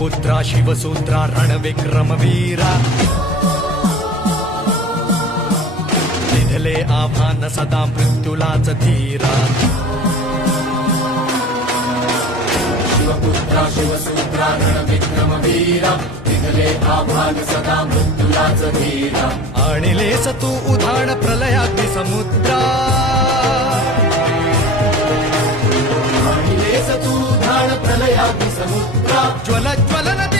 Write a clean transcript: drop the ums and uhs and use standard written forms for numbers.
शिवपुत्रा शिवसूत्रा रणविक्रमवीरा निधले आव्हान सदा मृत्यूलाच धीरा शिवपुत्रा शिवसूत्रा रणविक्रमवीरा निघले आव्हान सदा मृत्यूलाच धीरा आणिलेस तू उधाण प्रलयाग्नि समुद्रा आणिलेस तू उधाण प्रलयाग्नि समुद्रा ज्वल ज्वलन